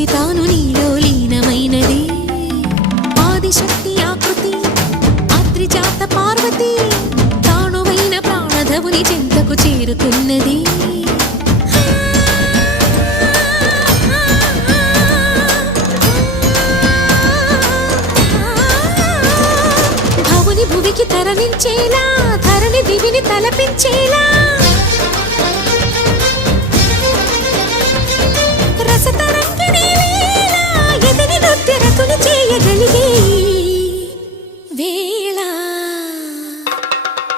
నుంచి తాను నీలో లీనమైనది ఆదిశక్తి ఆకృతి అద్రిజాత పార్వతి తానువైన ప్రాణధవుని చింతకు చేరుతున్నది భవుని భువికి తరలించేలా ధరణి దివిని తలపించే